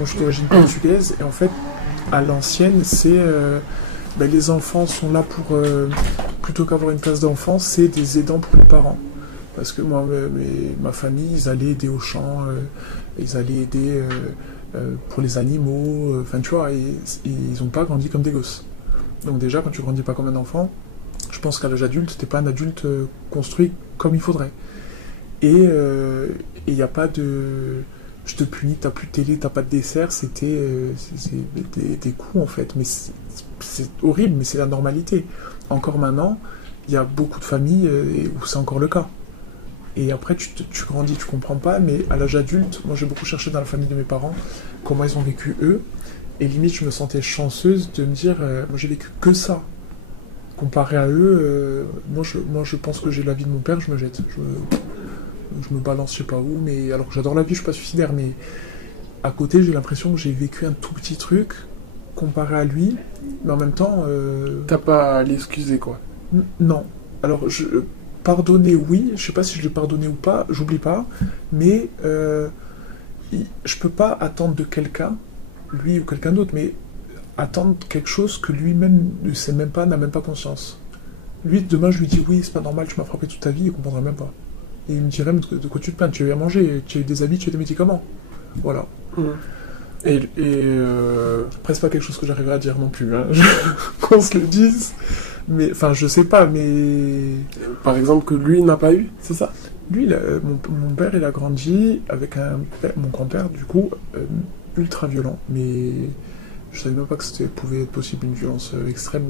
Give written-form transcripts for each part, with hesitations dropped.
moi je suis d'origine portugaise, et en fait, à l'ancienne, c'est... les enfants sont là pour... plutôt qu'avoir une place d'enfant, c'est des aidants pour les parents. Parce que moi, ma famille, ils allaient aider aux champs, ils allaient aider pour les animaux, enfin tu vois, ils n'ont pas grandi comme des gosses. Donc déjà, quand tu grandis pas comme un enfant, je pense qu'à l'âge adulte, t'es pas un adulte construit comme il faudrait. Et il n'y a pas de... Je te punis, t'as plus de télé, t'as pas de dessert, c'était des coups en fait. Mais c'est horrible, mais c'est la normalité. Encore maintenant, il y a beaucoup de familles où c'est encore le cas. Et après, tu grandis, tu comprends pas, mais à l'âge adulte, moi j'ai beaucoup cherché dans la famille de mes parents comment ils ont vécu eux. Et limite, je me sentais chanceuse de me dire, moi j'ai vécu que ça. Comparé à eux, moi je pense que j'ai la vie de mon père, je me jette. Je me balance je sais pas où, mais alors que j'adore la vie, je suis pas suicidaire, mais à côté j'ai l'impression que j'ai vécu un tout petit truc comparé à lui, mais en même temps... T'as pas à l'excuser quoi. Non. Alors, pardonner, oui, je sais pas si je l'ai pardonné ou pas, j'oublie pas, mais je peux pas attendre de quelqu'un, lui ou quelqu'un d'autre, mais attendre quelque chose que lui-même ne sait même pas, n'a même pas conscience. Lui, demain, je lui dis, oui, c'est pas normal, tu m'as frappé toute ta vie, il comprendra même pas. Et il me dirait, mais de quoi tu te plains? Tu as eu à manger, tu as eu des habits, tu as eu des médicaments. Voilà. Et après, c'est pas quelque chose que j'arriverai à dire non plus, hein. Qu'on se le dise. Mais, enfin, je sais pas, mais... Par exemple, que lui n'a pas eu, c'est ça. Lui, mon père, il a grandi avec mon grand-père, du coup, ultra violent. Mais je savais même pas que c'était pouvait être possible une violence extrême.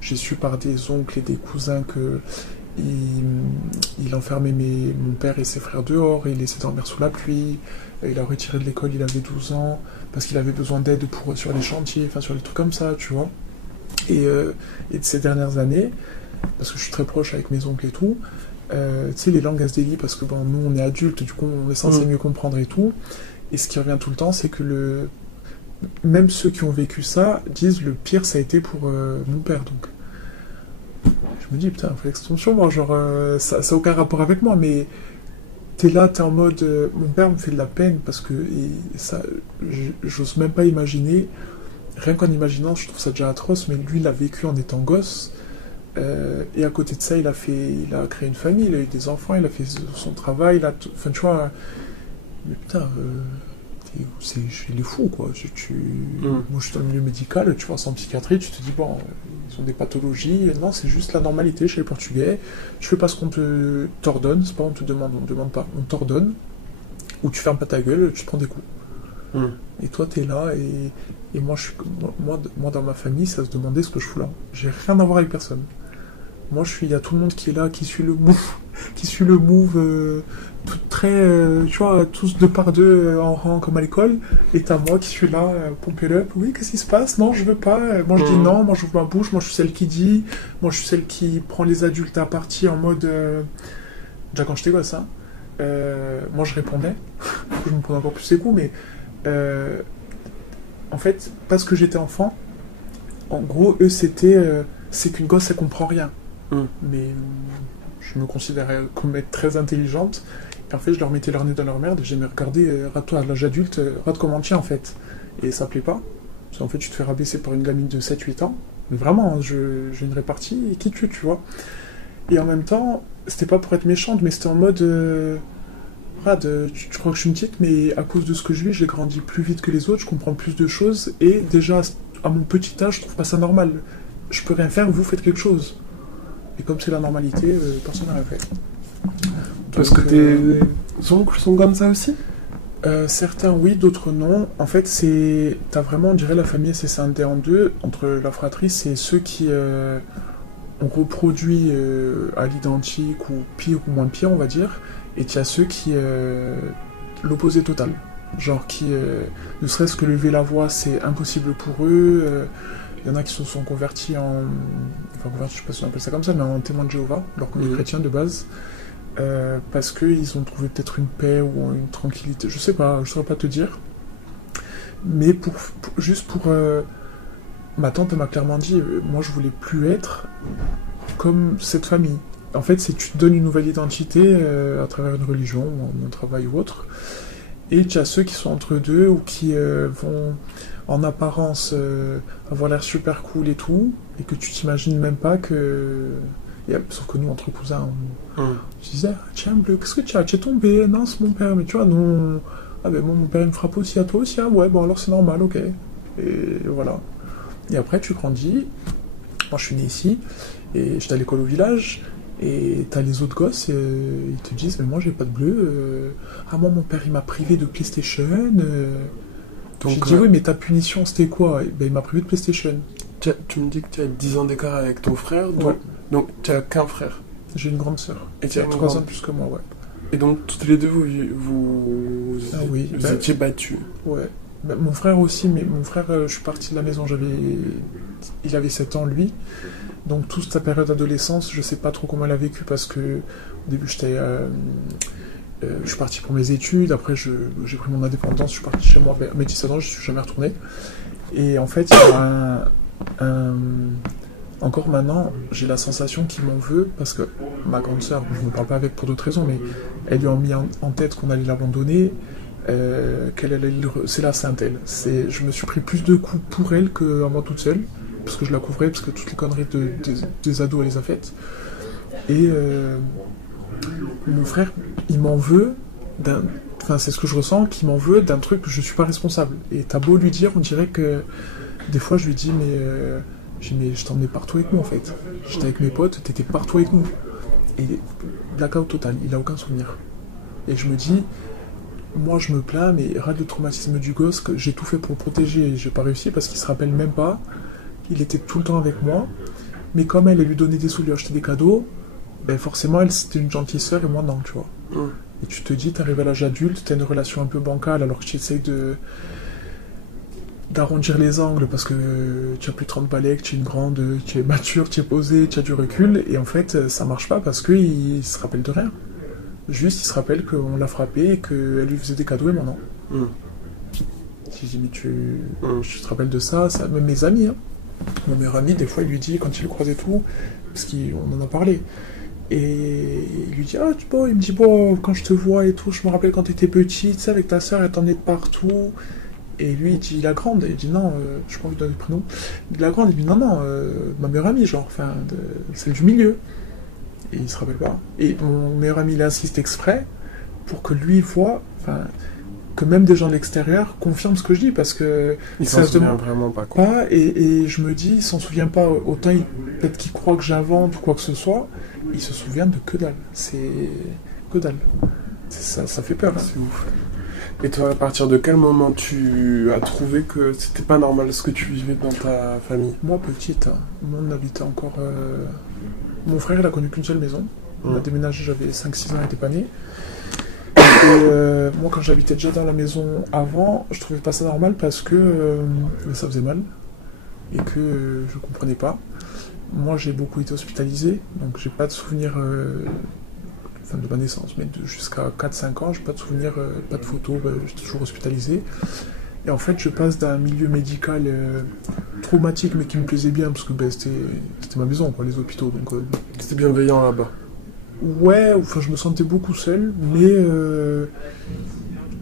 J'ai su par des oncles et des cousins que il enfermait mon père et ses frères dehors, et il laissait dormir sous la pluie. Il a retiré de l'école, il avait 12 ans, parce qu'il avait besoin d'aide sur les chantiers, enfin sur les trucs comme ça, tu vois. Et de ces dernières années, parce que je suis très proche avec mes oncles et tout, tu sais, les langues elles se délient parce que bon, nous on est adultes, du coup on est censé mieux comprendre et tout. Et ce qui revient tout le temps, c'est que même ceux qui ont vécu ça disent le pire ça a été pour mon père. Donc je me dis putain, fais extension, moi, genre ça n'a aucun rapport avec moi, mais t'es là, t'es en mode mon père me fait de la peine parce que ça, j'ose même pas imaginer. Rien qu'en imaginant, je trouve ça déjà atroce, mais lui, il l'a vécu en étant gosse. Et à côté de ça, il a créé une famille, il a eu des enfants, il a fait son travail, enfin, tu vois. Mais putain, il est fou, quoi. Moi, je suis dans le milieu médical, tu vois, sans psychiatrie, tu te dis, bon, ils ont des pathologies. Non, c'est juste la normalité chez les Portugais. Tu fais pas ce qu'on t'ordonne, c'est pas on te demande, on te demande pas, on t'ordonne. Ou tu fermes pas ta gueule, tu te prends des coups. Et toi, t'es là, et moi, moi, dans ma famille, ça se demandait ce que je fous là. J'ai rien à voir avec personne. Moi, il y a tout le monde qui est là, qui suit le move, tout très, tu vois, tous deux par deux en rang comme à l'école. Et t'as moi qui suis là, pomper up. Oui, qu'est-ce qui se passe? Non, je veux pas. Moi, je dis non. Moi, j'ouvre ma bouche. Moi, je suis celle qui dit. Moi, je suis celle qui prend les adultes à partie en mode. Déjà quand j'étais gosse, hein. Moi, je répondais. Je me prenais encore plus ses coups, mais. En fait, parce que j'étais enfant, en gros, eux, c'est qu'une gosse, elle comprend rien. Mais je me considérais comme être très intelligente. Et en fait, je leur mettais leur nez dans leur merde. Et j'ai dit, mais regardez, rate-toi à l'âge adulte, rate comment tu es, en fait. Et ça plaît pas. Parce qu'en fait, tu te fais rabaisser par une gamine de 7-8 ans. Mais vraiment, j'ai une répartie et qui tue, tu vois. Et en même temps, c'était pas pour être méchante, mais c'était en mode... tu crois que je suis une petite, mais à cause de ce que je vis, j'ai grandi plus vite que les autres, je comprends plus de choses, et déjà, à mon petit âge, je trouve pas ça normal. Je peux rien faire, vous faites quelque chose. Et comme c'est la normalité, personne n'a rien fait. Parce que tes oncles sont comme ça aussi? Certains oui, d'autres non. En fait, t'as vraiment, on dirait, la famille c'est scindée en deux. Entre la fratrie, c'est ceux qui ont reproduit à l'identique, ou pire ou moins pire, on va dire. Et il y a ceux qui... l'opposé total. Genre qui, ne serait-ce que lever la voix, c'est impossible pour eux. Il y en a qui se sont convertis en... Enfin, convertis, je sais pas si on appelle ça comme ça, mais en témoins de Jéhovah, alors qu'on est chrétiens de base. Parce qu'ils ont trouvé peut-être une paix ou une tranquillité. Je sais pas, je saurais pas te dire. Mais juste pour... ma tante m'a clairement dit, moi je voulais plus être comme cette famille. En fait, c'est tu te donnes une nouvelle identité à travers une religion, ou un travail ou autre. Et tu as ceux qui sont entre deux ou qui vont en apparence avoir l'air super cool et tout, et que tu t'imagines même pas que... sauf que nous, entre cousins, on disait, ah, tiens, Bleu, qu'est-ce que tu as? Tu es tombé? Non, c'est mon père. Mais tu vois, nous, ah ben moi, mon père, il me frappe aussi, à toi aussi. Ah ouais, bon, alors c'est normal, ok. Et voilà. Et après, tu grandis. Moi, je suis né ici, et j'étais à l'école au village, et t'as les autres gosses, ils te disent, mais moi, j'ai pas de Bleu. Ah, moi, mon père, il m'a privé de PlayStation. J'ai dit, oui, mais ta punition, c'était quoi? Ben, il m'a privé de PlayStation. Tu me dis que tu as 10 ans d'écart avec ton frère, Ouais. Donc tu as qu'un frère. J'ai une grande sœur. Et tu as 3 ans plus que moi, ouais. Et donc, toutes les deux, vous étiez battus. Ouais. Ben, mon frère aussi, mais mon frère, je suis parti de la maison, il avait 7 ans, lui. Donc, toute sa période d'adolescence, je sais pas trop comment elle a vécu parce que, au début, je suis parti pour mes études, après, j'ai pris mon indépendance, je suis parti chez moi, mes 17 ans, je suis jamais retourné. Et en fait, il y a encore maintenant, j'ai la sensation qu'il m'en veut parce que ma grande sœur, je ne me parle pas avec pour d'autres raisons, mais elle lui a mis en tête qu'on allait l'abandonner, c'est la sainte, elle. Je me suis pris plus de coups pour elle qu'à moi toute seule, parce que je la couvrais, parce que toutes les conneries des ados, elle les a faites. Et mon frère, il m'en veut enfin, c'est ce que je ressens, qu'il m'en veut d'un truc que je suis pas responsable. Et t'as beau lui dire, on dirait que des fois je lui dis, mais je t'emmenais partout avec nous en fait. J'étais avec mes potes, t'étais partout avec nous. Et blackout total, il a aucun souvenir. Et je me dis, moi je me plains, mais rate le traumatisme du gosse, que j'ai tout fait pour le protéger et j'ai pas réussi parce qu'il se rappelle même pas. Il était tout le temps avec moi. Mais comme elle lui donnait des sous, lui achetait des cadeaux, ben forcément elle c'était une gentille sœur et moi non, tu vois. Et tu te dis, t'arrives à l'âge adulte, t'as une relation un peu bancale alors que tu essayes d'arrondir les angles parce que tu as plus 30 balais, que tu es une grande, tu es mature, tu es posé, tu as du recul, et en fait ça marche pas parce qu'il se rappelle de rien. Juste il se rappelle qu'on l'a frappé et qu'elle lui faisait des cadeaux et moi non. Je dis, mais tu te rappelles de ça, même mes amis, hein. Mon meilleur ami, des fois il lui dit, quand il le croise et tout, parce qu'on en a parlé, et il lui dit, ah, il me dit, bon, quand je te vois et tout, je me rappelle quand t'étais petite, tu sais, avec ta soeur, elle t'emmenait de partout. Et lui, il dit, la grande. Et il dit, non, je crois qu'il donne le prénom. La grande, il dit, non, ma meilleure amie, genre, enfin, celle du milieu. Et il se rappelle pas. Et mon meilleur ami, il insiste exprès pour que lui voit, enfin, que même des gens de l'extérieur confirment ce que je dis, parce que il s'en souvient vraiment pas, quoi. Et je me dis, il s'en souvient pas. Autant peut-être qu'il croit que j'invente ou quoi que ce soit, il se souvient de que dalle. C'est que dalle. Ça fait peur. Hein. C'est ouf. Et toi, à partir de quel moment tu as trouvé que c'était pas normal ce que tu vivais dans ta famille? Moi, petite, hein, on habitait encore... Mon frère, il a connu qu'une seule maison. On a déménagé, j'avais 5-6 ans, il n'était pas né. Et moi, quand j'habitais déjà dans la maison avant, je trouvais pas ça normal parce que ça faisait mal et que je comprenais pas. Moi, j'ai beaucoup été hospitalisé, donc j'ai pas de souvenir... de ma naissance, mais jusqu'à 4-5 ans, j'ai pas de souvenirs, pas de photos, j'étais toujours hospitalisé. Et en fait, je passe d'un milieu médical traumatique, mais qui me plaisait bien, parce que c'était ma maison, quoi, les hôpitaux. Donc, c'était bienveillant là-bas. Ouais, enfin, je me sentais beaucoup seul, mais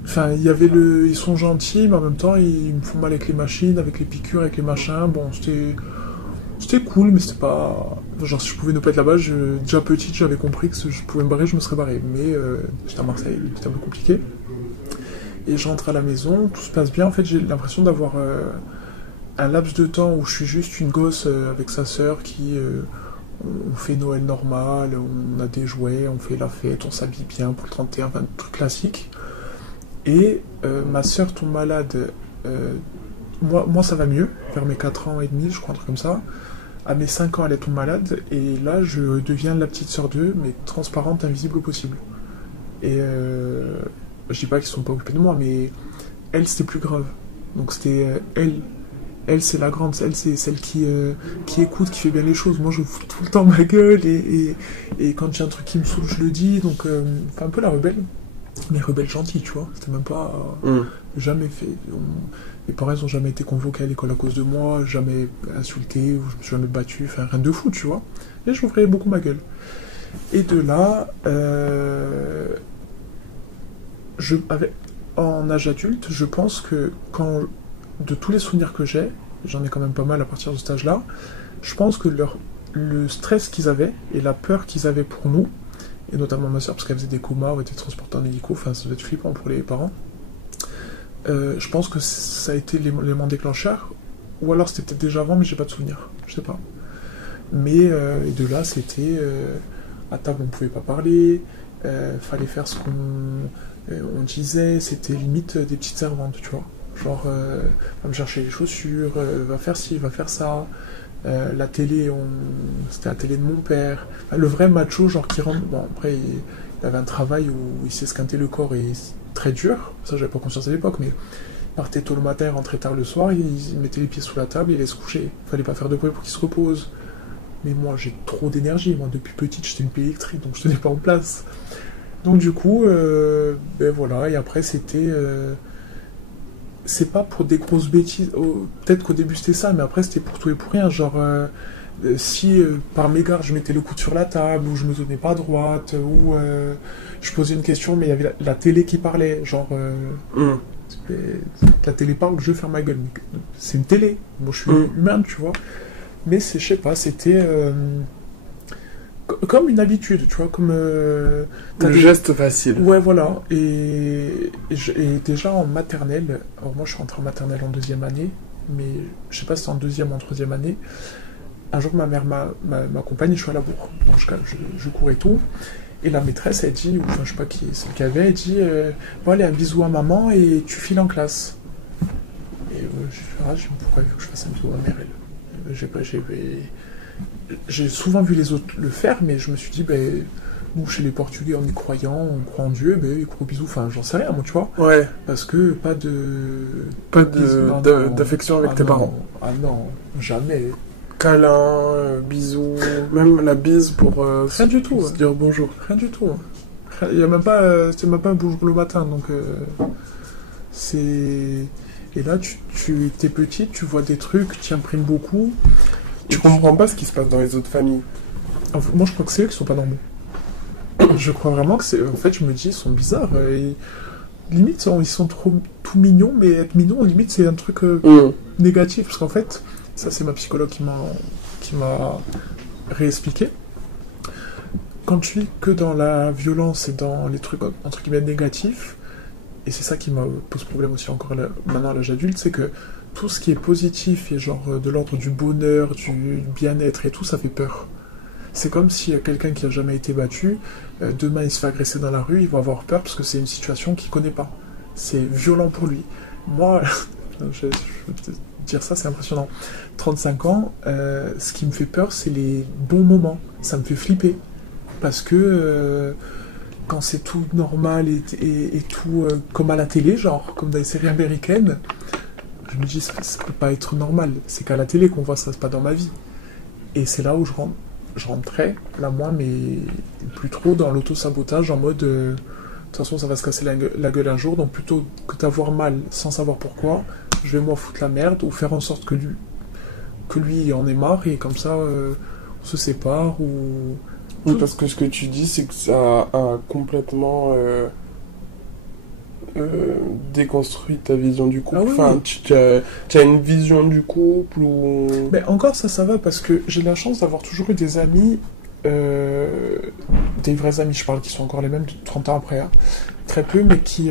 enfin, ils sont gentils, mais en même temps, ils me font mal avec les machines, avec les piqûres, avec les machins. Bon, c'était cool, mais c'était pas... Genre, si je pouvais ne pas être là-bas, déjà petite, j'avais compris que si je pouvais me barrer, je me serais barré. Mais j'étais à Marseille, c'était un peu compliqué. Et je rentre à la maison, tout se passe bien. En fait, j'ai l'impression d'avoir un laps de temps où je suis juste une gosse avec sa sœur qui... on fait Noël normal, on a des jouets, on fait la fête, on s'habille bien pour le 31, enfin, truc classique. Et ma sœur tombe malade... Moi, ça va mieux, vers mes 4 ans et demi, je crois, un truc comme ça. À mes 5 ans, elle tombe malade, et là, je deviens la petite sœur d'eux, mais transparente, invisible au possible. Et je dis pas qu'ils sont pas occupés de moi, mais elle, c'était plus grave. Donc c'était elle, c'est la grande, elle, c'est celle qui écoute, qui fait bien les choses. Moi, je fous tout le temps ma gueule, et quand j'ai un truc qui me saoule, je le dis, donc, enfin, un peu la rebelle. Mais rebelle gentille, tu vois, c'était même pas... jamais fait... Mes parents n'ont jamais été convoqués à l'école à cause de moi, jamais insulté, ou je me suis jamais battu, enfin rien de fou, tu vois. Et je m'ouvrais beaucoup ma gueule. Et de là, en âge adulte, je pense que de tous les souvenirs que j'ai, j'en ai quand même pas mal à partir de cet âge-là, je pense que le stress qu'ils avaient et la peur qu'ils avaient pour nous, et notamment ma soeur parce qu'elle faisait des comas ou était transportée en hélico, enfin ça doit être flippant pour les parents, je pense que ça a été l'élément déclencheur, ou alors c'était peut-être déjà avant mais j'ai pas de souvenir, je sais pas. Mais et de là c'était à table on pouvait pas parler, fallait faire ce qu'on disait, c'était limite des petites servantes, tu vois. Genre, va me chercher les chaussures, va faire ci, va faire ça. La télé, c'était la télé de mon père. Enfin, le vrai macho, genre qui rentre. Bon, après, il avait un travail où il s'esquintait le corps et c'est très dur. Ça, j'avais pas conscience à l'époque, mais il partait tôt le matin, rentrait tard le soir, il mettait les pieds sous la table et il allait se coucher. Fallait pas faire de bruit pour qu'il se repose. Mais moi, j'ai trop d'énergie. Moi, depuis petite, j'étais une pile électrique, donc je tenais pas en place. Donc, du coup, ben voilà. Et après, c'était. C'est pas pour des grosses bêtises. Peut-être qu'au début c'était ça, mais après c'était pour tout et pour rien. Genre, si par mégarde je mettais le coude sur la table, ou je me donnais pas droite, ou je posais une question, mais il y avait la télé qui parlait. Genre, la télé parle, je vais faire ma gueule. C'est une télé. Moi je suis humain, tu vois. Mais je sais pas, c'était. Comme une habitude, tu vois, comme... le geste facile. Ouais, voilà. Et déjà en maternelle, alors moi je suis rentré en maternelle en 2e année, mais je sais pas si c'est en 2e ou en 3e année, un jour ma mère m'accompagne et je suis à la bourre. Donc je cours et tout, et la maîtresse elle dit, ou enfin je sais pas qui c'est qu'il y avait, elle dit bon allez un bisou à maman et tu files en classe. Et je dis pourquoi il faut que je fasse un bisou à ma mère j'ai souvent vu les autres le faire, mais je me suis dit, ben, nous, chez les Portugais, on y croyant, on croit en Dieu, ben, gros bisous, enfin, j'en sais rien, moi, tu vois. Ouais. Parce que pas d'affection avec tes parents. Ah non, jamais. Câlin, bisous, même la bise pour rien du tout. Se dire bonjour. Rien du tout. Il y a même pas, c'est même pas un bonjour le matin, donc c'est... Et là, tu t'es petite, tu vois des trucs, tu imprimes beaucoup. Tu comprends pas ce qui se passe dans les autres familles. Enfin, moi, je crois que c'est eux qui sont pas normaux. Je crois vraiment que c'est... En fait, je me dis, ils sont bizarres. Limite, ils sont trop tout mignons, mais être mignon, limite, c'est un truc négatif. Parce qu'en fait, ça, c'est ma psychologue qui m'a réexpliqué. Quand tu vis que dans la violence et dans les trucs, entre guillemets, négatifs, et c'est ça qui me pose problème aussi encore maintenant à l'âge adulte, c'est que tout ce qui est positif et genre de l'ordre du bonheur, du bien-être et tout, ça fait peur. C'est comme s'il y a quelqu'un qui a jamais été battu, demain il se fait agresser dans la rue, il va avoir peur parce que c'est une situation qu'il connaît pas. C'est violent pour lui. Moi, je vais te dire ça, c'est impressionnant. 35 ans, ce qui me fait peur, c'est les bons moments. Ça me fait flipper. Parce que quand c'est tout normal et tout comme à la télé, genre comme dans les séries américaines, je me dis, ça peut pas être normal. C'est qu'à la télé qu'on voit ça, c'est pas dans ma vie. Et c'est là où je rentrais, là moi, mais plus trop dans l'auto-sabotage, en mode, de toute façon ça va se casser la gueule un jour, donc plutôt que d'avoir mal sans savoir pourquoi, je vais m'en foutre la merde, ou faire en sorte que lui en ait marre, et comme ça, on se sépare, ou... Oui, parce que ce que tu dis, c'est que ça a complètement... déconstruit ta vision du couple. Ah oui, enfin, oui. Tu as une vision du couple ou... Mais encore ça va parce que j'ai la chance d'avoir toujours eu des amis, des vrais amis, je parle, qui sont encore les mêmes 30 ans après, hein. Très peu, mais qui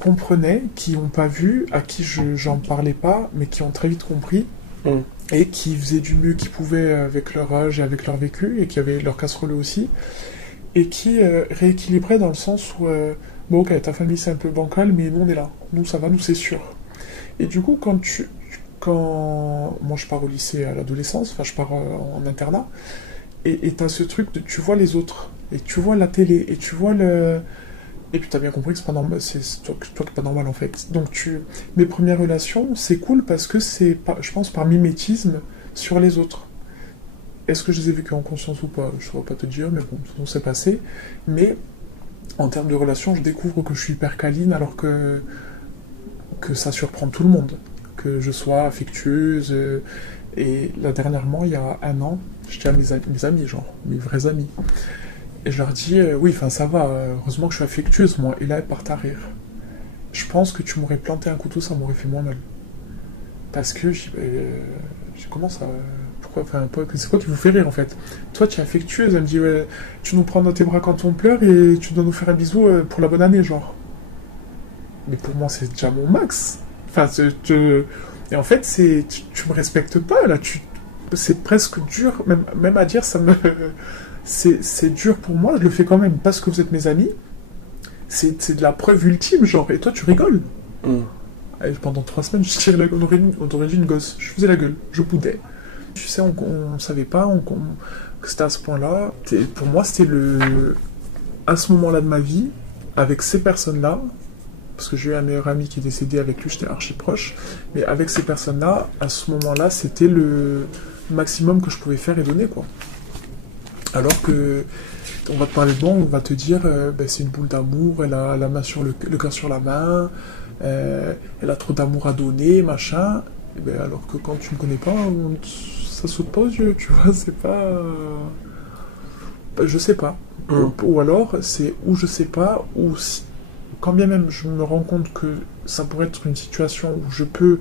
comprenaient, qui n'ont pas vu, à qui j'en parlais pas, mais qui ont très vite compris, et qui faisaient du mieux qu'ils pouvaient avec leur âge et avec leur vécu, et qui avaient leur casserole aussi, et qui rééquilibraient dans le sens où... bon, ok, ta famille c'est un peu bancal, mais nous on est là. Nous ça va, nous c'est sûr. Et du coup, quand moi je pars au lycée à l'adolescence, enfin je pars en internat, et t'as ce truc de tu vois les autres, et tu vois la télé, et tu vois le... Et puis t'as bien compris que c'est pas normal, c'est toi qui est pas normal en fait. Donc mes premières relations, c'est cool parce que c'est, je pense, par mimétisme sur les autres. Est-ce que je les ai vécues en conscience ou pas? Je ne saurais pas te dire, mais bon, tout s'est passé. Mais en termes de relations, je découvre que je suis hyper câline alors que ça surprend tout le monde. Que je sois affectueuse. Et là, dernièrement, il y a 1 an, j'étais à mes amis, genre, mes vrais amis. Et je leur dis, oui, enfin ça va, heureusement que je suis affectueuse, moi. Et là, elles partent à rire. Je pense que tu m'aurais planté un couteau, ça m'aurait fait moins mal. Parce que j'ai comment ça. Pourquoi, enfin, c'est quoi qui vous fait rire en fait? Toi, tu es affectueuse, elle me dit, ouais, tu nous prends dans tes bras quand on pleure et tu dois nous faire un bisou pour la bonne année, genre. Mais pour moi, c'est déjà mon max. Enfin, et en fait, tu me respectes pas, là. C'est presque dur, même à dire, c'est dur pour moi, je le fais quand même parce que vous êtes mes amis. C'est de la preuve ultime, genre, et toi, tu rigoles. Et pendant 3 semaines, je tirais la gueule, on aurait dit une gosse. Je faisais la gueule, je boudais. Tu sais, on savait pas que c'était à ce point-là. Pour moi, c'était à ce moment-là de ma vie, avec ces personnes-là, parce que j'ai eu un meilleur ami qui est décédé avec lui, j'étais archi proche, mais avec ces personnes-là, à ce moment-là, c'était le maximum que je pouvais faire et donner, quoi. Alors que on va te parler de bon, on va te dire c'est une boule d'amour, elle a la main sur le cœur sur la main, elle a trop d'amour à donner, machin. Et ben, alors que quand tu ne connais pas, ça saute pas aux yeux, tu vois, c'est pas. Je sais pas. Ou alors, c'est ou je sais pas, ou quand bien même je me rends compte que ça pourrait être une situation où je peux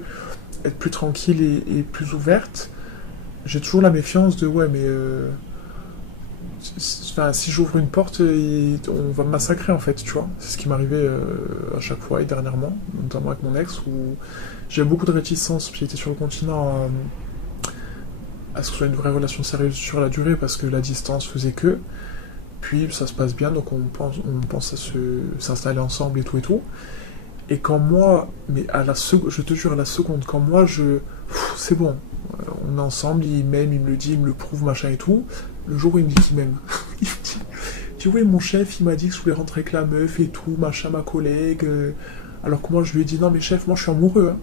être plus tranquille et plus ouverte, j'ai toujours la méfiance de ouais, mais. Enfin, si j'ouvre une porte, on va me massacrer en fait, tu vois. C'est ce qui m'arrivait à chaque fois et dernièrement, notamment avec mon ex, où j'ai beaucoup de réticence. J'étais sur le continent à ce que ce soit une vraie relation sérieuse sur la durée parce que la distance faisait que. Puis ça se passe bien, donc on pense à s'installer ensemble et tout et tout. Et quand moi, mais à la seconde, je te jure, à la seconde, quand moi c'est bon, on est ensemble, il m'aime, il me le dit, il me le prouve, machin et tout. Le jour où il me dit qu'il m'aime, il me dit oui, mon chef, il m'a dit que je voulais rentrer avec la meuf et tout, machin, ma collègue. Alors que moi, je lui ai dit non, mais chef, moi je suis amoureux. Hein.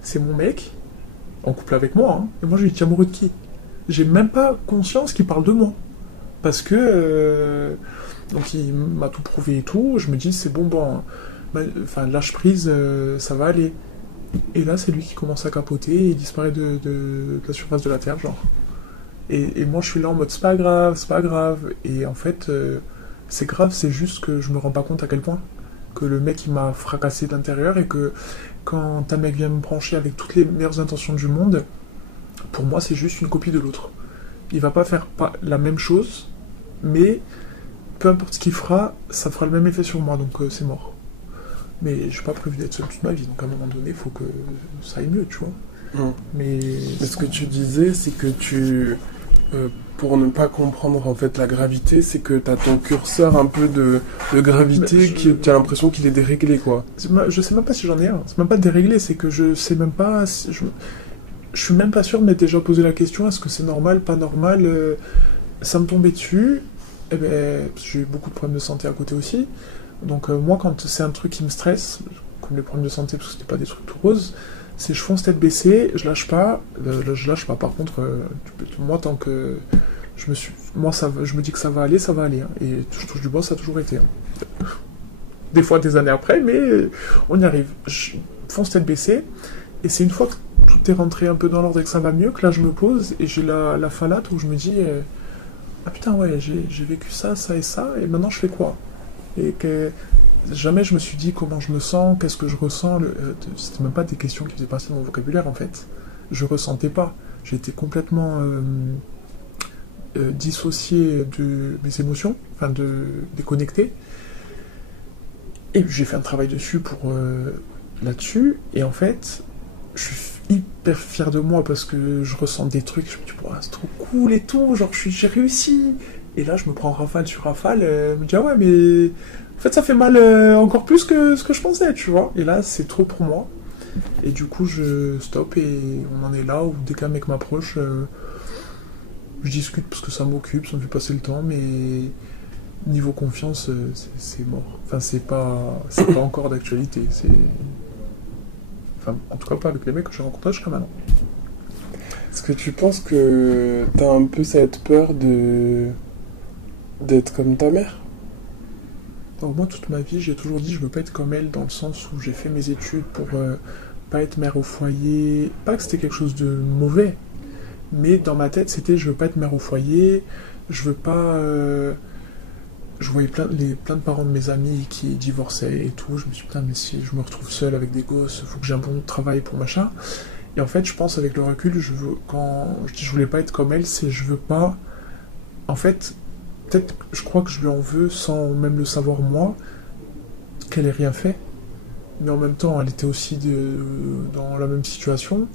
C'est mon mec, en couple avec moi. Hein. Et moi, je lui ai dit amoureux de qui? J'ai même pas conscience qu'il parle de moi. Parce que. Donc, il m'a tout prouvé et tout. Je me dis, c'est bon, enfin, lâche prise, ça va aller. Et là, c'est lui qui commence à capoter et il disparaît de la surface de la Terre, genre. Et moi, je suis là en mode, c'est pas grave, c'est pas grave. Et en fait, c'est grave, c'est juste que je me rends pas compte à quel point. Que le mec, il m'a fracassé de l'intérieur et que quand un mec vient me brancher avec toutes les meilleures intentions du monde, pour moi, c'est juste une copie de l'autre. Il va pas faire la même chose, mais peu importe ce qu'il fera, ça fera le même effet sur moi, donc c'est mort. Mais je suis pas prévu d'être seul toute ma vie, donc à un moment donné, il faut que ça aille mieux, tu vois. Mais ce que tu disais, c'est que pour ne pas comprendre en fait la gravité, c'est que tu as ton curseur un peu de gravité qui tu as l'impression qu'il est déréglé, quoi. Je sais même pas si j'en ai un. C'est même pas déréglé, c'est que je sais même pas. Je suis même pas sûr de m'être déjà posé la question est-ce que c'est normal, pas normal. Ça me tombait dessus. Et ben, j'ai eu beaucoup de problèmes de santé à côté aussi. Donc moi, quand c'est un truc qui me stresse, comme les problèmes de santé, parce que c'était pas des trucs tout roses, c'est je fonce tête baissée, je lâche pas. Je lâche pas. Par contre, moi, tant que je me dis que ça va aller, ça va aller. Hein. Et je touche du bois, ça a toujours été. Hein. Des fois, des années après, mais on y arrive. Je fonce tête baissée. Et c'est une fois que tout est rentré un peu dans l'ordre et que ça va mieux, que là, je me pose et j'ai la falate où je me dis ah putain, ouais, j'ai vécu ça, ça et ça, et maintenant, je fais quoi? Et que jamais je me suis dit comment je me sens, qu'est-ce que je ressens. C'était même pas des questions qui faisaient partie de mon vocabulaire, en fait. Je ressentais pas. J'étais complètement dissocié de mes émotions, enfin déconnecté. Et j'ai fait un travail dessus là-dessus, et en fait, je suis hyper fier de moi parce que je ressens des trucs, je me dis, c'est trop cool et tout, genre j'ai réussi. Et là, je me prends rafale sur rafale, me dis, ah ouais, mais en fait, ça fait mal encore plus que ce que je pensais, tu vois. Et là, c'est trop pour moi. Et du coup, je stoppe et on en est là où dès qu'un mec m'approche, je discute parce que ça m'occupe, ça me fait passer le temps, mais niveau confiance, c'est mort. Enfin, c'est pas encore d'actualité. Enfin, en tout cas, pas avec les mecs que j'ai rencontrés jusqu'à maintenant. Est-ce que tu penses que t'as un peu cette peur d'être comme ta mère? Alors moi, toute ma vie, j'ai toujours dit je veux pas être comme elle, dans le sens où j'ai fait mes études pour pas être mère au foyer. Pas que c'était quelque chose de mauvais, mais dans ma tête, c'était je veux pas être mère au foyer, je veux pas je voyais plein de parents de mes amis qui divorçaient et tout. Je me suis dit, putain, mais si je me retrouve seul avec des gosses, faut que j'ai un bon travail pour machin. Et en fait, je pense avec le recul, quand je dis je voulais pas être comme elle, c'est je veux pas. En fait, peut-être, je crois que je lui en veux sans même le savoir moi, qu'elle ait rien fait. Mais en même temps, elle était aussi dans la même situation.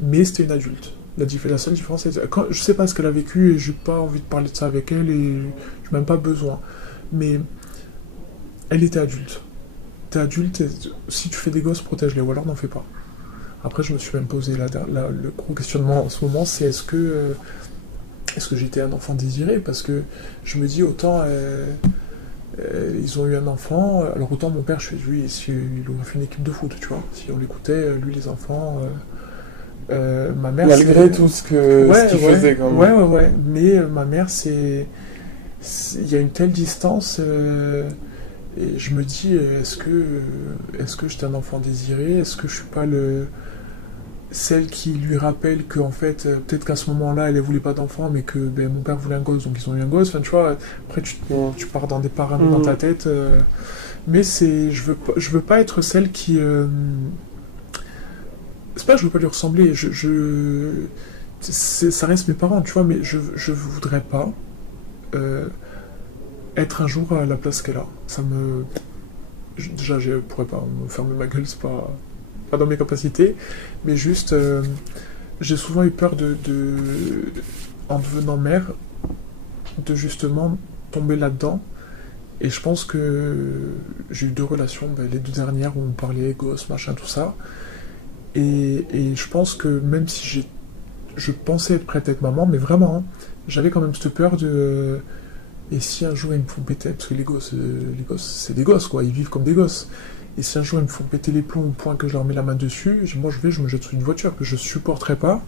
Mais c'était une adulte. La seule différence, c'est je sais pas ce qu'elle a vécu et j'ai pas envie de parler de ça avec elle et j'ai même pas besoin. Mais elle était adulte. T'es adulte, si tu fais des gosses, protège-les ou alors n'en fais pas. Après, je me suis même posé le gros questionnement en ce moment, c'est est-ce que j'étais un enfant désiré? Parce que je me dis autant ils ont eu un enfant, alors autant mon père, lui, il aurait fait une équipe de foot, tu vois. Si on l'écoutait, lui, les enfants. Ma mère, malgré tout ce qu'il faisait quand même. Ouais. Mais ma mère, il y a une telle distance. Et je me dis, est-ce que j'étais un enfant désiré? Est-ce que je suis pas celle qui lui rappelle qu'en fait, peut-être qu'à ce moment-là, elle ne voulait pas d'enfant, mais que mon père voulait un gosse, donc ils ont eu un gosse. Enfin, tu vois, après, tu pars dans des paranoïas dans ta tête. Mais je veux pas être celle qui... c'est pas que je veux pas lui ressembler, ça reste mes parents, tu vois, mais je voudrais pas être un jour à la place qu'elle a. Déjà, je pourrais pas me fermer ma gueule, c'est pas dans mes capacités, mais juste, j'ai souvent eu peur en devenant mère, de justement tomber là-dedans. Et je pense que j'ai eu 2 relations, les 2 dernières où on parlait gosse, machin, tout ça. Et je pense que même si je pensais être prête à être maman, mais vraiment, hein, j'avais quand même cette peur de... Et si un jour ils me font péter, parce que les gosses c'est des gosses, quoi, ils vivent comme des gosses. Et si un jour ils me font péter les plombs au point que je leur mets la main dessus, je me jette sur une voiture que je supporterai pas.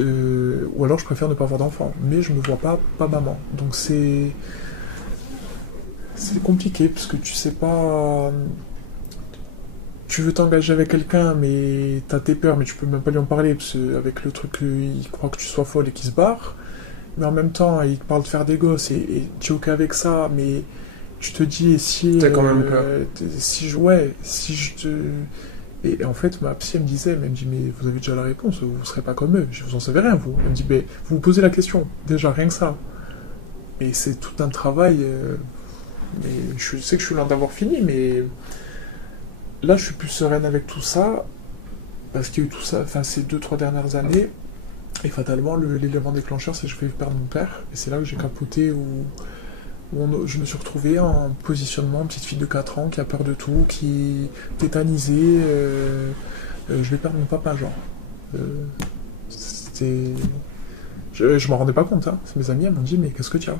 Ou alors je préfère ne pas avoir d'enfant. Mais je me vois pas maman. Donc c'est compliqué, parce que tu sais pas... Tu veux t'engager avec quelqu'un, mais t'as tes peurs, mais tu peux même pas lui en parler, parce que avec le truc qu'il croit que tu sois folle et qu'il se barre. Mais en même temps, il te parle de faire des gosses, et tu es ok avec ça, mais tu te dis, et si... T'as quand même peur. Si je te... Et en fait, ma psy, elle me dit, mais vous avez déjà la réponse, vous serez pas comme eux, vous en savez rien, vous. Elle me dit, mais vous vous posez la question, déjà, rien que ça. Et c'est tout un travail, mais je sais que je suis loin d'avoir fini, mais... Là, je suis plus sereine avec tout ça, parce qu'il y a eu tout ça, enfin, ces 2-3 dernières années, et fatalement, l'élément déclencheur, c'est que je vais perdre mon père, et c'est là que j'ai capoté, où je me suis retrouvé en positionnement, petite fille de 4 ans, qui a peur de tout, qui est tétanisée, je vais perdre mon papa, genre. C'était... Je m'en rendais pas compte, hein. Mes amis, elles m'ont dit, mais qu'est-ce que tu as?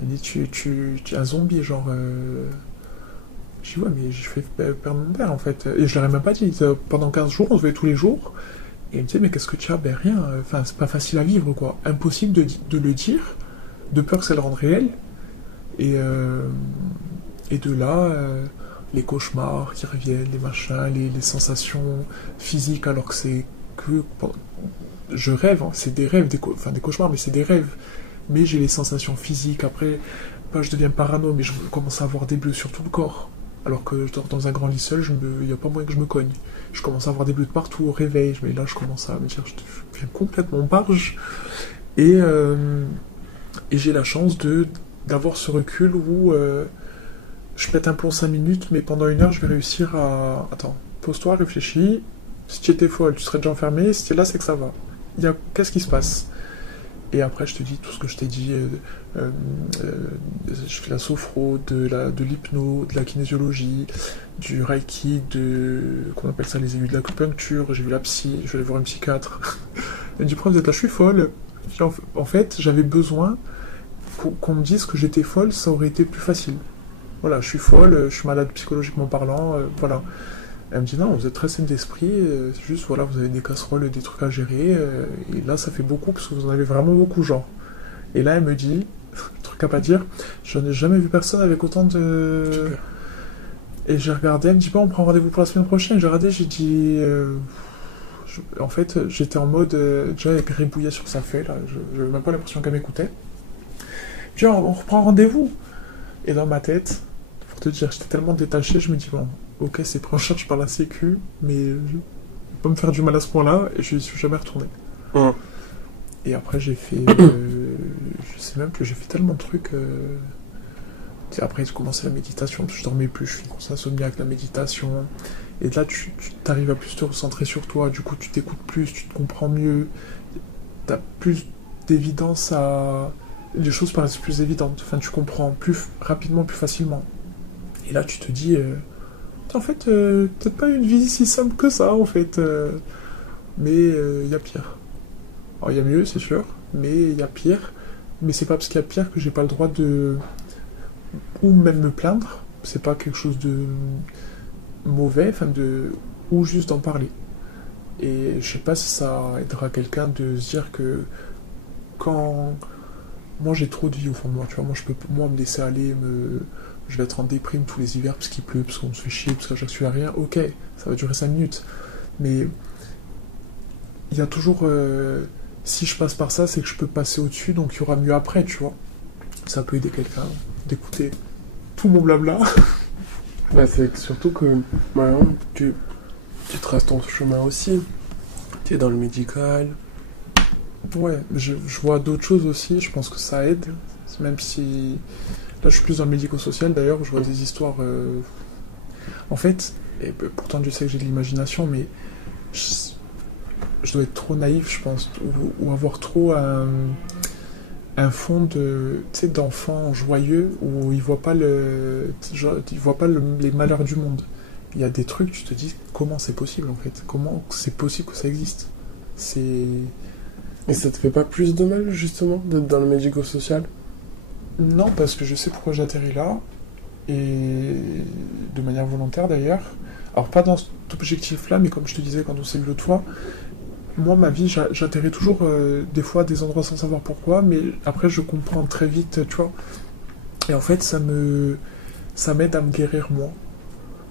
Elle dit, tu es un zombie, genre... Je dis, ouais, mais je fais perdre mon père, en fait. Et je leur ai même pas dit. Pendant 15 jours, on se voyait tous les jours. Et il me disait, mais qu'est-ce que tu as? Ben rien. Enfin, c'est pas facile à vivre, quoi. Impossible de le dire, de peur que ça le rende réel. Et de là, les cauchemars qui reviennent, les machins, les sensations physiques, alors que c'est que... Je rêve, hein. C'est des rêves, des cauchemars, mais c'est des rêves. Mais j'ai les sensations physiques. Après, pas je deviens parano, mais je commence à avoir des bleus sur tout le corps. Alors que je dors dans un grand lit seul, il n'y a pas moyen que je me cogne. Je commence à avoir des bleus de partout au réveil. Mais là, je commence à me dire, je deviens complètement barge. Et j'ai la chance d'avoir ce recul où je pète un plomb 5 minutes, mais pendant 1 heure, je vais réussir à... Attends, pose-toi, réfléchis. Si tu étais folle, tu serais déjà enfermée. Si tu es là, c'est que ça va. Qu'est-ce qui se passe? Et après, je te dis tout ce que je t'ai dit. Je fais la sophro, de l'hypno, de la kinésiologie, du reiki, qu'on appelle ça les aiguilles de l'acupuncture. J'ai vu la psy, je vais aller voir un psychiatre. Elle me dit, pourquoi vous êtes là? Je suis folle. En fait, j'avais besoin qu'on me dise que j'étais folle, ça aurait été plus facile. Voilà, je suis folle, je suis malade psychologiquement parlant, voilà. Elle me dit, non, vous êtes très saine d'esprit, c'est juste, voilà, vous avez des casseroles, des trucs à gérer, et là, ça fait beaucoup, parce que vous en avez vraiment beaucoup, genre. Et là, elle me dit, truc à pas dire, j'en ai jamais vu personne avec autant de... Super. Et j'ai regardé, elle me dit, bon, on prend rendez-vous pour la semaine prochaine. J'ai regardé, j'ai dit... En fait, j'étais en mode, déjà, elle gribouillait sur sa feuille, là, je n'avais même pas l'impression qu'elle m'écoutait. Tiens, on reprend rendez-vous. Et dans ma tête, pour te dire, j'étais tellement détaché, je me dis, bon, ok, c'est pris en charge par la sécu, mais je vais pas me faire du mal à ce point-là, et je ne suis jamais retourné. Et après, j'ai fait, je sais même plus, j'ai fait tellement de trucs. Après, j'ai commencé la méditation, je dormais plus, je suis grosse insomnie avec la méditation. Et là, tu arrives à plus te recentrer sur toi, du coup, tu t'écoutes plus, tu te comprends mieux, tu as plus d'évidence à... Les choses paraissent plus évidentes, enfin, tu comprends plus rapidement, plus facilement. Et là, tu te dis, en fait, peut-être pas une vie si simple que ça, en fait. Mais il y a pire. Alors, il y a mieux, c'est sûr, mais il y a pire. Mais c'est pas parce qu'il y a pire que j'ai pas le droit de... ou même me plaindre. C'est pas quelque chose de mauvais, enfin ou juste d'en parler. Et je sais pas si ça aidera quelqu'un de se dire que quand moi j'ai trop de vie au fond de moi, tu vois, moi je peux me laisser aller, je vais être en déprime tous les hivers parce qu'il pleut, parce qu'on se fait chier, parce qu'à chaque fois rien, ok, ça va durer 5 minutes. Mais il y a toujours si je passe par ça, c'est que je peux passer au-dessus, donc il y aura mieux après, tu vois. Ça peut aider quelqu'un d'écouter tout mon blabla. Bah, c'est surtout que maintenant, tu traces ton chemin aussi. Tu es dans le médical. Ouais, je vois d'autres choses aussi, je pense que ça aide. Même si... Là, je suis plus dans le médico-social, d'ailleurs, je vois des histoires... En fait, et pourtant Dieu sait que j'ai de l'imagination, mais je dois être trop naïf, je pense, ou avoir trop un fond d'enfant joyeux où il voit pas les malheurs du monde. Il y a des trucs, tu te dis comment c'est possible en fait, comment c'est possible que ça existe. Et ça te fait pas plus de mal justement d'être dans le médico-social? Non, parce que je sais pourquoi j'atterris là, et de manière volontaire d'ailleurs. Alors pas dans cet objectif-là, mais comme je te disais quand on s'est vu l'autre fois, moi, ma vie, j'atterris toujours des fois à des endroits sans savoir pourquoi, mais après, je comprends très vite, tu vois. Et en fait, ça m'aide à me guérir moi.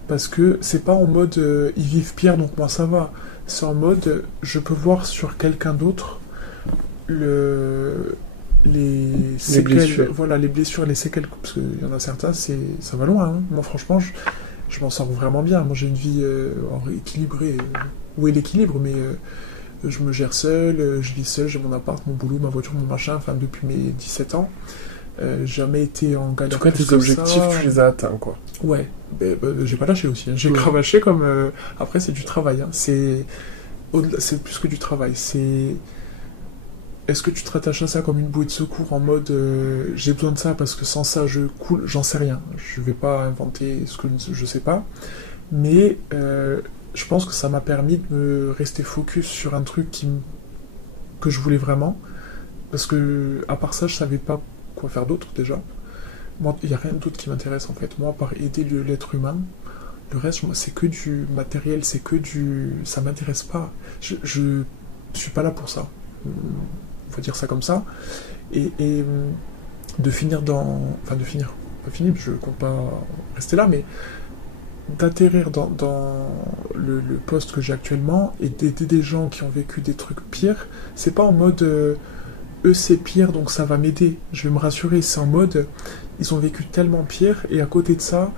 Parce que c'est pas en mode ils vivent pire, donc moi ça va. C'est en mode je peux voir sur quelqu'un d'autre les séquelles, blessures. voilà, les blessures, les séquelles, parce qu'il y en a certains, ça va loin. Hein. Moi, franchement, je m'en sors vraiment bien. Moi, j'ai une vie équilibrée. Où est l'équilibre, mais je me gère seul, je vis seul, j'ai mon appart, mon boulot, ma voiture, mon machin, enfin depuis mes 17 ans. Jamais été en galère. En tout cas, tes objectifs, tu les as atteints, quoi. Ouais, j'ai pas lâché aussi. Hein. J'ai cravaché comme... Après, c'est du travail. Hein. C'est plus que du travail. C'est... Est-ce que tu te rattaches à ça comme une bouée de secours en mode j'ai besoin de ça parce que sans ça je coule? J'en sais rien. Je vais pas inventer ce que je sais pas. Mais je pense que ça m'a permis de me rester focus sur un truc que je voulais vraiment. Parce que, à part ça, je savais pas quoi faire d'autre déjà. Moi, il n'y a rien d'autre qui m'intéresse en fait. Moi, à part aider l'être humain, le reste, moi, c'est que du matériel, c'est que du... Ça m'intéresse pas. Je suis pas là pour ça. On va dire ça comme ça. Et de finir dans... Enfin, de finir. Pas fini, je compte pas rester là, mais d'atterrir dans le poste que j'ai actuellement et d'aider des gens qui ont vécu des trucs pires, c'est pas en mode eux c'est pire donc ça va m'aider, je vais me rassurer, c'est en mode ils ont vécu tellement pire et à côté de ça,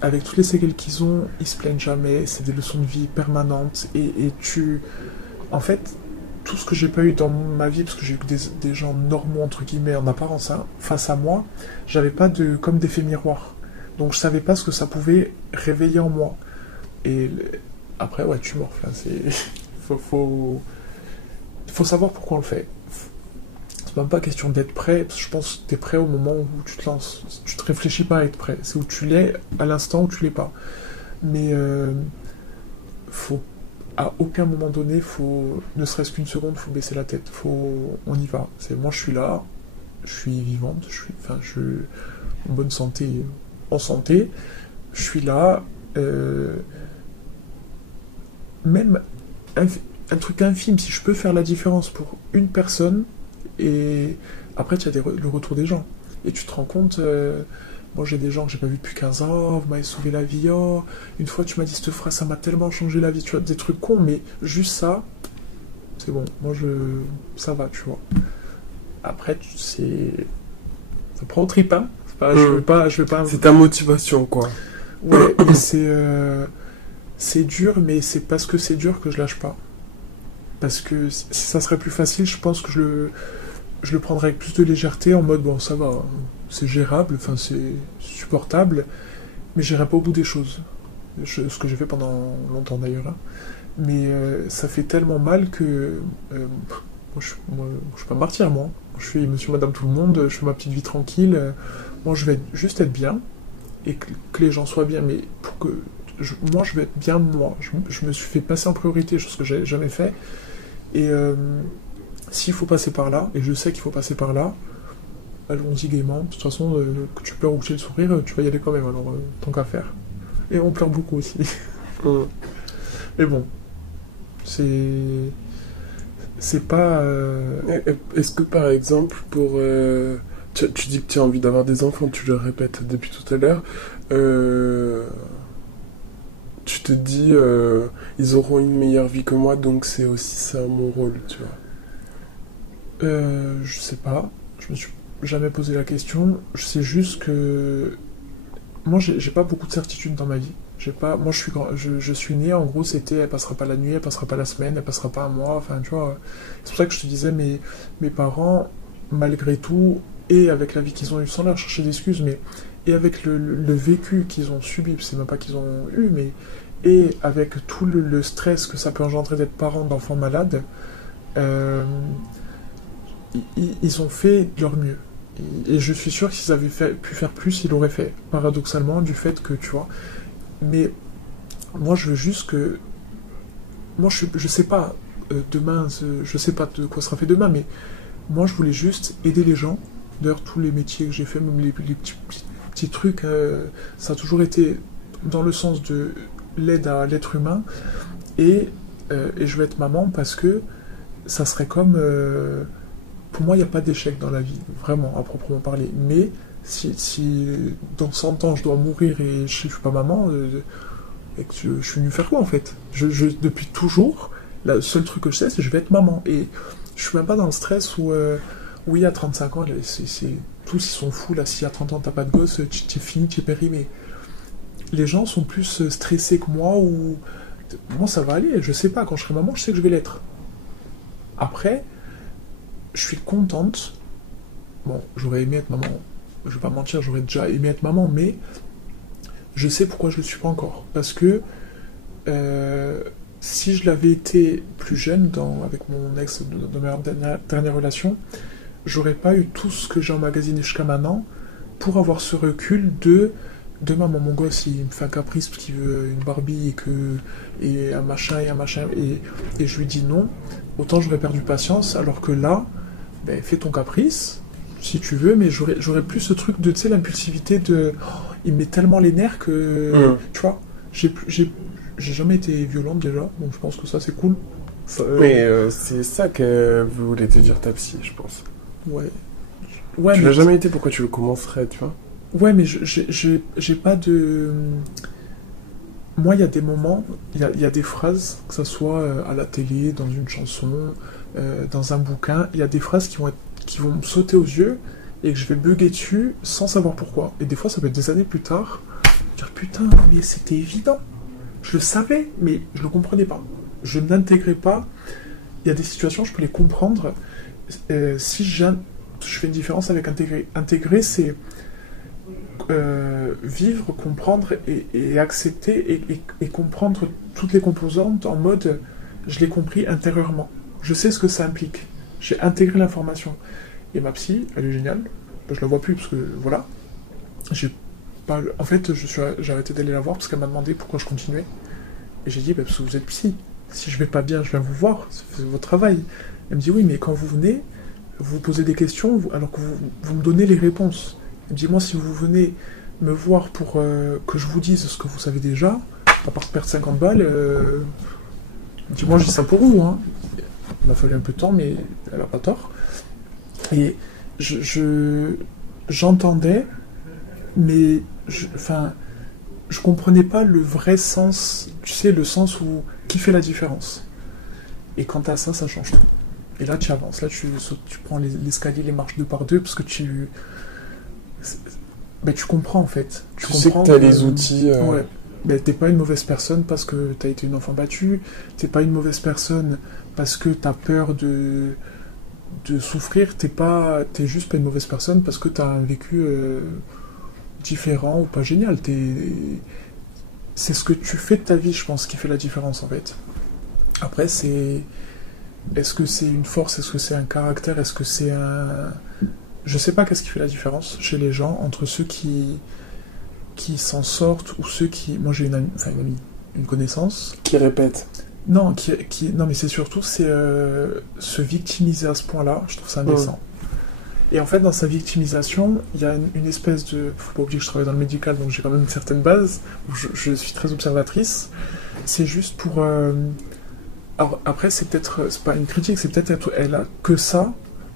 avec toutes les séquelles qu'ils ont, ils se plaignent jamais, c'est des leçons de vie permanentes et en fait, tout ce que j'ai pas eu dans ma vie, parce que j'ai eu des gens normaux entre guillemets en apparence hein, face à moi, j'avais pas comme d'effet miroir. Donc je savais pas ce que ça pouvait réveiller en moi. Et après, ouais, tu morfles. Hein, faut savoir pourquoi on le fait. C'est même pas question d'être prêt, parce que je pense que t'es prêt au moment où tu te lances. Tu te réfléchis pas à être prêt. C'est où tu l'es à l'instant où tu l'es pas. Mais à aucun moment donné, ne serait-ce qu'une seconde, faut baisser la tête. On y va. Moi, je suis là, je suis vivante, je suis en bonne santé. En santé, je suis là, même un truc infime, si je peux faire la différence pour une personne, et après tu as le retour des gens, et tu te rends compte, moi j'ai des gens que j'ai pas vus depuis 15 ans, oh, vous m'avez sauvé la vie, oh, une fois tu m'as dit cette phrase, ça m'a tellement changé la vie, tu vois, des trucs cons, mais juste ça, c'est bon, moi ça va, tu vois. Après, ça prend au trip, hein. Je vais pas. C'est ta motivation, quoi. Ouais, mais c'est dur, mais c'est parce que c'est dur que je lâche pas. Parce que si ça serait plus facile, je pense que je le prendrais avec plus de légèreté, en mode bon, ça va, hein, c'est gérable, enfin c'est supportable, mais j'irai pas au bout des choses. Ce que j'ai fait pendant longtemps d'ailleurs, hein. Mais ça fait tellement mal que moi, je suis pas martyr, moi. Je suis monsieur, madame, tout le monde, je fais ma petite vie tranquille. Moi, je vais juste être bien et que les gens soient bien. Mais pour que moi, je vais être bien moi. Je me suis fait passer en priorité, chose que j'ai jamais fait. Et s'il faut passer par là, et je sais qu'il faut passer par là, allons-y gaiement. De toute façon, que tu pleures ou que tu aies le sourire, tu vas y aller quand même. Alors, tant qu'à faire. Et on pleure beaucoup aussi. Mais bon. C'est pas. Est-ce que par exemple, tu dis que tu as envie d'avoir des enfants, tu le répètes depuis tout à l'heure, tu te dis ils auront une meilleure vie que moi, donc c'est aussi ça mon rôle, tu vois. Je sais pas. Je me suis jamais posé la question. Je sais juste que. Moi, j'ai pas beaucoup de certitudes dans ma vie. Moi, je suis né, en gros, c'était elle passera pas la nuit, elle passera pas la semaine, elle passera pas un mois, enfin, tu vois. C'est pour ça que je te disais, mes parents, malgré tout, et avec la vie qu'ils ont eue, sans leur chercher d'excuses, mais et avec le vécu qu'ils ont subi, c'est même pas qu'ils ont eu, mais et avec tout le stress que ça peut engendrer d'être parent d'enfants malades, ils ont fait de leur mieux. Et je suis sûr que s'ils avaient pu faire plus, ils l'auraient fait. Paradoxalement, du fait que, tu vois. Mais moi, je veux juste que. Moi, je sais pas demain, je sais pas de quoi sera fait demain, mais moi, je voulais juste aider les gens. D'ailleurs, tous les métiers que j'ai fait, même les petits trucs, ça a toujours été dans le sens de l'aide à l'être humain. Et je vais être maman parce que ça serait comme. Pour moi, il n'y a pas d'échec dans la vie, vraiment, à proprement parler. Mais si dans 100 ans, je dois mourir et je ne suis pas maman, et que je suis venu faire quoi, en fait? Depuis toujours, le seul truc que je sais, c'est que je vais être maman. Et je suis même pas dans le stress où, oui, à 35 ans, tous ils sont fous, là, si à 30 ans, t'as pas de gosse, tu es fini, tu es périmé. Les gens sont plus stressés que moi, ou... Moi, ça va aller, je sais pas, quand je serai maman, je sais que je vais l'être. Après... Je suis contente. Bon, j'aurais aimé être maman. Je vais pas mentir, j'aurais déjà aimé être maman, mais je sais pourquoi je le suis pas encore. Parce que si je l'avais été plus jeune, avec mon ex dans ma dernière relation, j'aurais pas eu tout ce que j'ai emmagasiné jusqu'à maintenant pour avoir ce recul de demain, mon gosse, il me fait un caprice parce qu'il veut une Barbie et un machin, et je lui dis non. Autant j'aurais perdu patience, alors que là, ben, fais ton caprice, si tu veux, mais j'aurais plus ce truc de, tu sais, l'impulsivité de... Oh, il me met tellement les nerfs que... Tu vois, j'ai jamais été violente déjà, donc je pense que ça, c'est cool. Mais c'est ça que voulait te dire ta psy, je pense. Ouais. Tu l'as jamais été, pourquoi tu le commencerais, tu vois? Ouais, mais j'ai pas de... Moi, il y a des moments, il y a des phrases, que ce soit à la télé, dans une chanson, dans un bouquin, il y a des phrases qui vont me sauter aux yeux et que je vais bugger dessus sans savoir pourquoi. Et des fois, ça peut être des années plus tard, dire putain, mais c'était évident. Je le savais, mais je le comprenais pas. Je n'intégrais pas. Il y a des situations, je peux les comprendre. Si je fais une différence avec intégrer. Intégrer, c'est vivre, comprendre et accepter et comprendre toutes les composantes en mode je l'ai compris intérieurement. Je sais ce que ça implique. J'ai intégré l'information. Et ma psy, elle est géniale. Je la vois plus parce que voilà. En fait, j'ai arrêté d'aller la voir parce qu'elle m'a demandé pourquoi je continuais. Et j'ai dit, parce que vous êtes psy. Si je vais pas bien, je viens vous voir. C'est votre travail. Elle me dit, oui, mais quand vous venez, vous posez des questions alors que vous me donnez les réponses. Elle me dit, moi, si vous venez me voir pour que je vous dise ce que vous savez déjà, à part perdre 50 balles, moi, je dis ça pour vous. Hein. Il m'a fallu un peu de temps, mais elle n'a pas tort. Et j'entendais, mais je comprenais pas le vrai sens, tu sais, le sens où qui fait la différence. Et quant à ça, ça change tout. Et là, tu avances. Là, tu prends l'escalier, les marches 2 par 2, parce que Ben, tu comprends en fait. Tu sais que t'as les outils. Ouais. Ben, t'es pas une mauvaise personne parce que t'as été une enfant battue. T'es pas une mauvaise personne parce que t'as peur de souffrir. T'es juste pas une mauvaise personne parce que t'as un vécu différent ou pas génial. C'est ce que tu fais de ta vie, je pense, qui fait la différence en fait. Après, est-ce que c'est une force, est-ce que c'est un caractère, est-ce que c'est un... Je sais pas qu'est-ce qui fait la différence chez les gens entre ceux qui s'en sortent ou ceux qui... Moi j'ai une amie, enfin une amie, une connaissance... Qui répète. Non, non mais c'est surtout, se victimiser à ce point-là, je trouve ça indécent. Et en fait, dans sa victimisation, il y a une espèce de... Faut pas oublier que je travaille dans le médical, donc j'ai quand même une certaine base, où je suis très observatrice. C'est juste pour... Alors après, c'est pas une critique, c'est peut-être elle a que ça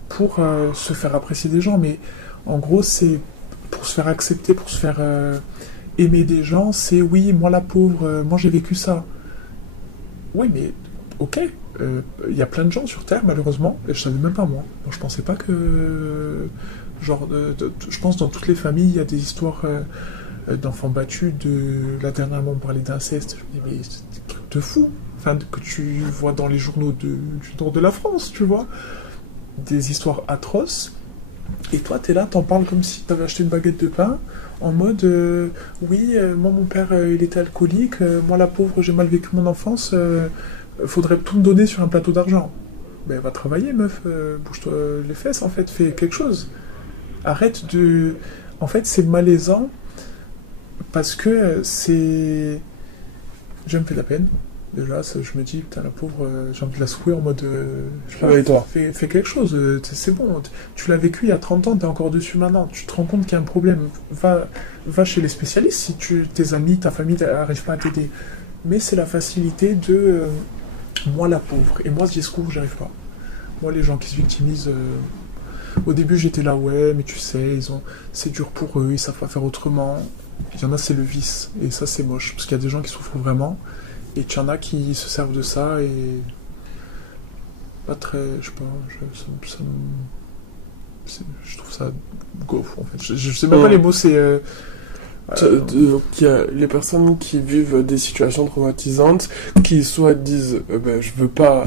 pour se faire apprécier des gens, mais en gros, c'est pour se faire accepter, pour se faire aimer des gens, c'est oui, moi la pauvre, moi j'ai vécu ça. Oui, mais ok, il y a plein de gens sur Terre, malheureusement, et je savais même pas moi. Moi je pensais pas que... Genre, je pense dans toutes les familles, il y a des histoires d'enfants battus, là dernièrement on parlait d'inceste, je me dis mais c'est des trucs de fou. Enfin, que tu vois dans les journaux du nord de la France, tu vois, des histoires atroces, et toi t'es là, t'en parles comme si t'avais acheté une baguette de pain, en mode oui, moi mon père il était alcoolique, moi la pauvre j'ai mal vécu mon enfance, faudrait tout me donner sur un plateau d'argent. Ben va travailler meuf, bouge-toi les fesses en fait, fais quelque chose. Arrête de... En fait c'est malaisant, parce que c'est... Je me fais de la peine. Déjà, je me dis, putain, la pauvre, j'ai envie de la secouer en mode... Réveille-toi. Fais quelque chose, c'est bon. Tu l'as vécu il y a 30 ans, t'es encore dessus maintenant. Tu te rends compte qu'il y a un problème. Va chez les spécialistes si tes amis, ta famille n'arrivent pas à t'aider. Mais c'est la facilité de... moi, la pauvre. Et moi, ce discours, j'arrive pas. Moi, les gens qui se victimisent... Au début, j'étais là, ouais, mais tu sais, c'est dur pour eux, ils savent pas faire autrement. Il y en a, c'est le vice. Et ça, c'est moche. Parce qu'il y a des gens qui souffrent vraiment. Et il y en a qui se servent de ça et... Pas très... Je sais pas... Je trouve ça... gaufre, en fait. Je sais même pas les mots, c'est... Donc, il y a les personnes qui vivent des situations traumatisantes, qui soit disent ben, je veux pas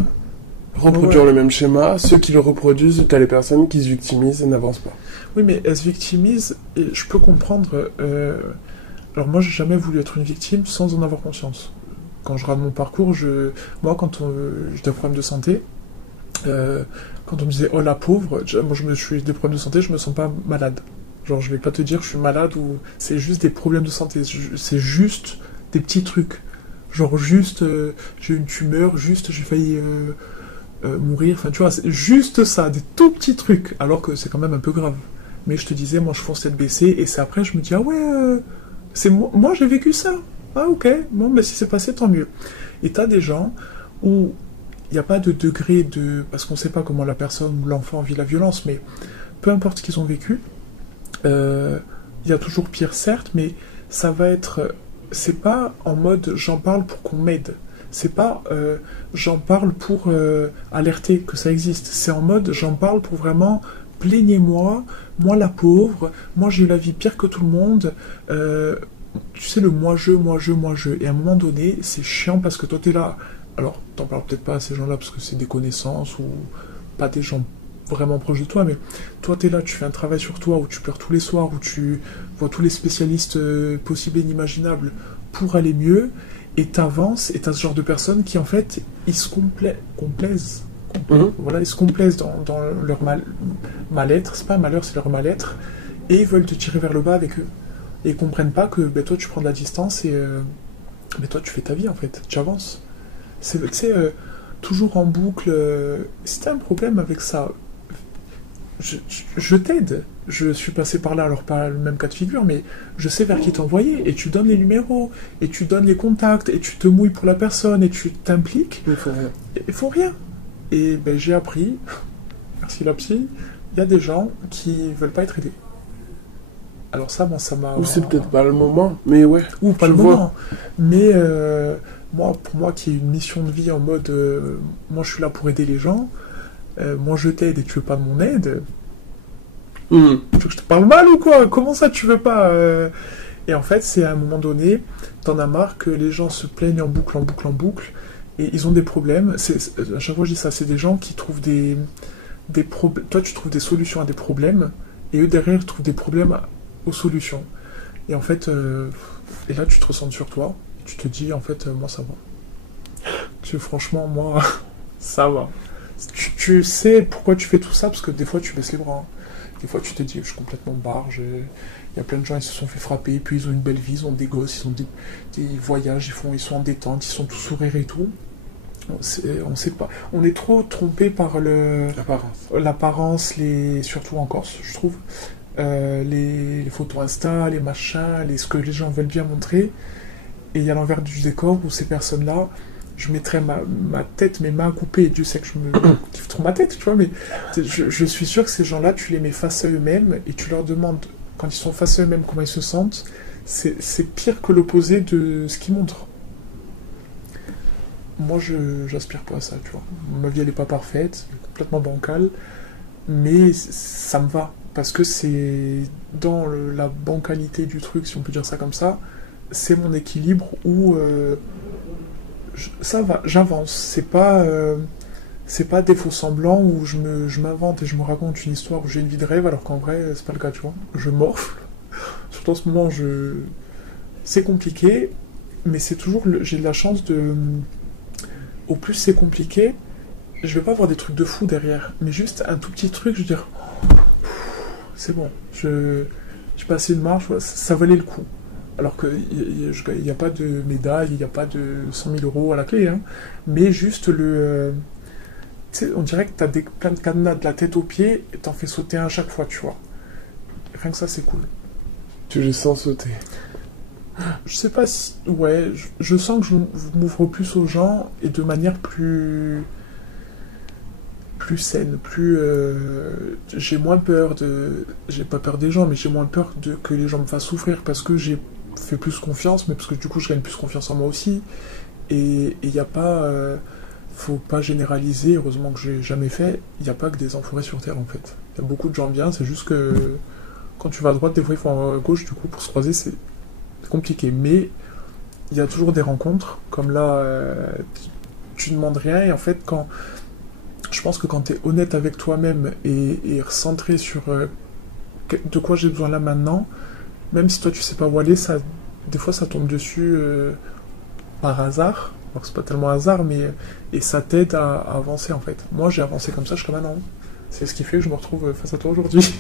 reproduire le même schéma, ceux qui le reproduisent, t'as les personnes qui se victimisent et n'avancent pas. Oui, mais elles se victimisent, et je peux comprendre... Alors moi, j'ai jamais voulu être une victime sans en avoir conscience. Quand je regarde mon parcours, moi, quand j'ai des problèmes de santé, quand on me disait « Oh, la pauvre », moi, je suis des problèmes de santé, je me sens pas malade. Genre, je vais pas te dire que je suis malade ou... C'est juste des problèmes de santé. C'est juste des petits trucs. Genre, juste, j'ai une tumeur, juste, j'ai failli mourir. Enfin, tu vois, c'est juste ça, des tout petits trucs. Alors que c'est quand même un peu grave. Mais je te disais, moi, je fonce tête baissée. Et c'est après, je me dis « Ah ouais, c'est moi, j'ai vécu ça. Ah ok, bon, mais si c'est passé, tant mieux. » Et t'as des gens où il n'y a pas de degré de... Parce qu'on ne sait pas comment la personne ou l'enfant vit la violence, mais peu importe ce qu'ils ont vécu, il y a toujours pire, certes, mais ça va être... C'est pas en mode j'en parle pour qu'on m'aide. C'est pas j'en parle pour alerter que ça existe. C'est en mode j'en parle pour vraiment plaignez-moi, moi la pauvre, moi j'ai eu la vie pire que tout le monde. Tu sais, le moi-je. Et à un moment donné, c'est chiant parce que toi t'es là. Alors, t'en parles peut-être pas à ces gens-là parce que c'est des connaissances ou pas des gens vraiment proche de toi, mais toi t'es là, tu fais un travail sur toi où tu pleures tous les soirs, où tu vois tous les spécialistes possibles et inimaginables pour aller mieux, et t'avances, et t'as ce genre de personnes qui en fait ils se complaisent. Voilà, ils se complaisent dans leur mal-être, c'est pas un malheur, c'est leur mal-être, et ils veulent te tirer vers le bas avec eux. Et ils comprennent pas que toi tu prends de la distance et toi tu fais ta vie en fait, tu avances. C'est toujours en boucle. Si t'as un problème avec ça, je t'aide. Je suis passé par là, alors pas le même cas de figure, mais je sais vers qui t'envoyer, et tu donnes les numéros, et tu donnes les contacts, et tu te mouilles pour la personne, et tu t'impliques. Il faut rien. Il faut rien. Et ben, j'ai appris, merci la psy, il y a des gens qui veulent pas être aidés. Alors ça, ça m'a... Ou c'est peut-être pas le moment, mais ouais. Ou pas le moment. Mais pour moi qui ai une mission de vie en mode moi je suis là pour aider les gens, moi je t'aide et tu veux pas de mon aide, Tu veux que je te parle mal ou quoi? Comment ça, tu veux pas Et en fait, c'est à un moment donné, t'en as marre que les gens se plaignent en boucle, en boucle, en boucle, et ils ont des problèmes. À chaque fois, je dis ça, c'est des gens qui trouvent des problèmes. Toi, tu trouves des solutions à des problèmes, et eux, derrière, trouvent des problèmes aux solutions. Et en fait, et là, tu te ressens sur toi, et tu te dis, en fait, moi, ça va. Franchement, moi, ça va. Tu sais pourquoi tu fais tout ça, parce que des fois, tu baisses les bras. Des fois, tu te dis, je suis complètement barge. Il y a plein de gens, ils se sont fait frapper, puis ils ont une belle vie, ils ont des gosses, ils ont des voyages, ils sont en détente, ils sont tous sourires et tout. On sait pas. On est trop trompé par l'apparence, surtout en Corse, je trouve. Les photos Insta, les machins, ce que les gens veulent bien montrer. Et il y a l'envers du décor où ces personnes-là, je mettrais ma tête, mes mains coupées, et Dieu sait que je me kiffe trop ma tête, tu vois, mais je suis sûr que ces gens-là, tu les mets face à eux-mêmes et tu leur demandes, quand ils sont face à eux-mêmes, comment ils se sentent. C'est pire que l'opposé de ce qu'ils montrent. Moi, j'aspire pas à ça, tu vois. Ma vie, elle est pas parfaite, elle est complètement bancale, mais ça me va, parce que c'est dans la bancalité du truc, si on peut dire ça comme ça, c'est mon équilibre où ça va, j'avance. C'est pas des faux semblants où je m'invente et je me raconte une histoire où j'ai une vie de rêve, alors qu'en vrai, c'est pas le cas, tu vois. Je morfle. Surtout en ce moment, c'est compliqué, mais c'est toujours... J'ai de la chance de... Au plus c'est compliqué, je vais pas avoir des trucs de fou derrière, mais juste un tout petit truc, je veux dire... C'est bon, j'ai passé une marche, ça valait le coup. Alors qu'il n'y a pas de médaille, il n'y a pas de 100 000 euros à la clé, hein. Mais juste tu sais, on dirait que tu as plein de cadenas de la tête aux pieds et t'en fais sauter un à chaque fois, tu vois. Rien que ça, c'est cool. Tu les sens sauter. Je sais pas si... Ouais, je sens que je m'ouvre plus aux gens et de manière plus saine, j'ai moins peur j'ai pas peur des gens, mais j'ai moins peur que les gens me fassent souffrir, parce que j'ai fait plus confiance, mais parce que du coup je gagne plus confiance en moi aussi, et il n'y a pas faut pas généraliser, heureusement que j'ai jamais fait, il n'y a pas que des enfoirés sur terre en fait, il y a beaucoup de gens bien, c'est juste que quand tu vas à droite, des fois il faut à gauche, du coup pour se croiser c'est compliqué, mais il y a toujours des rencontres, comme là tu demandes rien, et en fait je pense que quand tu es honnête avec toi-même et recentré sur de quoi j'ai besoin là maintenant, même si toi tu sais pas où aller, des fois ça tombe dessus par hasard, alors que c'est pas tellement hasard, mais et ça t'aide à avancer en fait. Moi j'ai avancé comme ça jusqu'à maintenant. C'est ce qui fait que je me retrouve face à toi aujourd'hui.